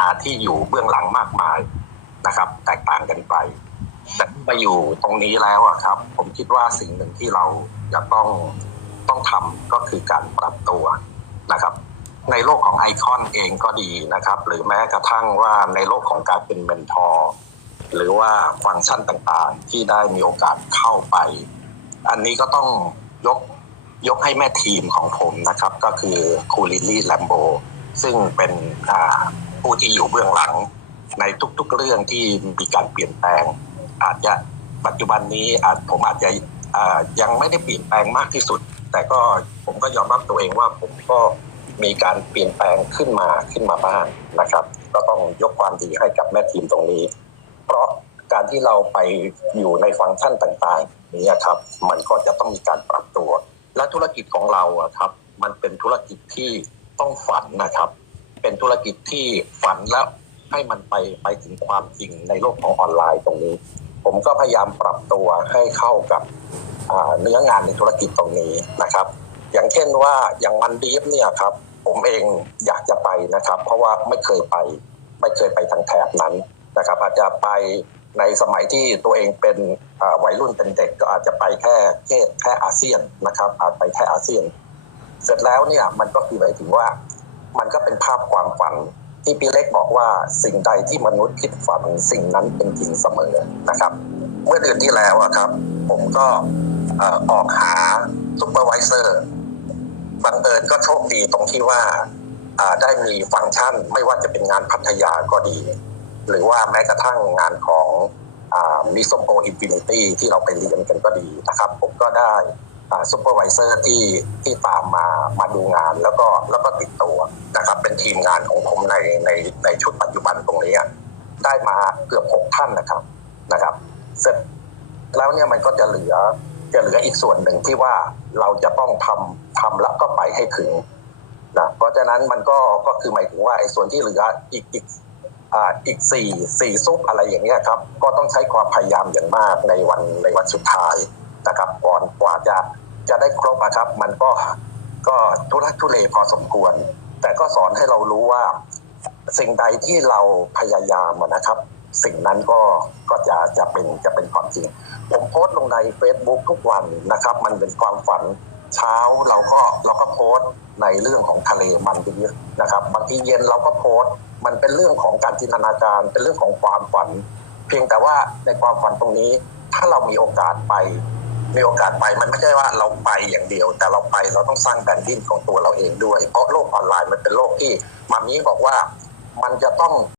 นาที่อยู่เบื้องหลังมากมายนะครับ แตกต่างกันไป แต่มาอยู่ตรงนี้แล้วอะครับ ผมคิดว่าสิ่งหนึ่งที่เราจะต้องต้องทำก็คือการปรับตัวนะครับ ในโลกของไอคอนเองก็ดีนะครับ หรือแม้กระทั่งว่าในโลกของการเป็นเมนทอร์หรือว่าฟังก์ชันต่างๆ ที่ได้มีโอกาสเข้าไป อันนี้ก็ต้องยกยกให้แม่ทีมของผมนะครับ ก็คือคูลิลี่แลมโบ ซึ่งเป็นผู้ที่อยู่เบื้องหลังในทุกๆเรื่องที่มีการเปลี่ยนแปลง อาจจะปัจจุบันนี้อาจผมอาจจะยังไม่ได้เปลี่ยนแปลงมากที่สุด แต่ก็ผมก็ยอมรับตัวเองว่าผมก็มีการเปลี่ยนแปลงขึ้นมาขึ้นมาบ้างนะครับ ก็ต้องยกความดีให้กับแม่ทีมตรงนี้ เพราะการที่เราไปอยู่ในฟังก์ชันต่างๆ นี้ครับ มันก็จะต้องมีการปรับตัว และธุรกิจของเราครับ มันเป็นธุรกิจที่ ต้องฝันนะครับ เป็นธุรกิจที่ฝันแล้วให้มันไปไปถึงความจริงในโลกของออนไลน์ตรงนี้ ผมก็พยายามปรับตัวให้เข้ากับเนื้องานในธุรกิจตรงนี้นะครับ อย่างเช่นว่าอย่างมันดีฟเนี่ยครับ ผมเองอยากจะไปนะครับ เพราะว่าไม่เคยไป ไม่เคยไปทางแถบนั้นนะครับ อาจจะไปในสมัยที่ตัวเองเป็นวัยรุ่นเป็นเด็กก็อาจจะไปแค่แค่แค่อาเซียนนะครับ อาจไปแค่อาเซียน เสร็จแล้วเนี่ยมันก็คือหมายถึงว่า มันก็เป็นภาพความฝันที่พี่เล็กบอกว่าสิ่งใดที่มนุษย์คิดฝันสิ่งนั้นเป็นจริงเสมอนะครับ เมื่อเดือนที่แล้วอะครับ ผมก็ออกหาซูเปอร์วิเซอร์บังเอิญก็โชคดีตรงที่ว่าได้มีฟังก์ชันไม่ว่าจะเป็นงานพัทยาก็ดี หรือว่าแม้กระทั่งงานของมิสโปอินฟินิตี้ที่เราไปเรียนกันก็ดีนะครับ ผมก็ได้ ซูเปอร์วิเซอร์ที่ที่ตามมามาดูงานแล้วก็แล้วก็ติดตัวนะครับ เป็นทีมงานของผมในในในชุดปัจจุบันตรงนี้อะได้มาเกือบหกท่านนะครับนะครับ เสร็จแล้วเนี่ยมันก็จะเหลือจะเหลืออีกส่วนหนึ่งที่ว่าเราจะต้องทำทำแล้วก็ไปให้ถึงนะเพราะฉะนั้นมันก็ก็คือหมายถึงว่าไอ้ส่วนที่เหลืออีกอีกอ่าอีกสี่สี่ซุปอะไรอย่างเงี้ยครับ ก็ต้องใช้ความพยายามอย่างมากในวันในวันสุดท้ายนะครับก่อนกว่าจะ จะได้ครบอะครับ มันก็ก็ทุรักทุเลพอสมควร แต่ก็สอนให้เรารู้ว่า สิ่งใดที่เราพยายามนะครับ สิ่งนั้นก็ก็จะจะเป็นจะเป็นความจริง ผมโพสต์ลงใน Facebook ทุกวันนะครับ มันเป็นความฝันเช้าเราก็เราก็โพสต์ในเรื่องของทะเลมันดีนะครับบางทีเย็นเราก็โพสต์มันเป็นเรื่องของการจินตนาการ เป็นเรื่องของความฝัน เพียงแต่ว่าในความฝันตรงนี้ ถ้าเรามีโอกาสไป มีโอกาสไปมันไม่ใช่ว่าเราไปอย่างเดียว แต่เราไปเราต้องสร้างแบรนดิ้งของตัวเราเองด้วย เพราะโลกออนไลน์มันเป็นโลกที่มามีบอกว่ามันจะต้อง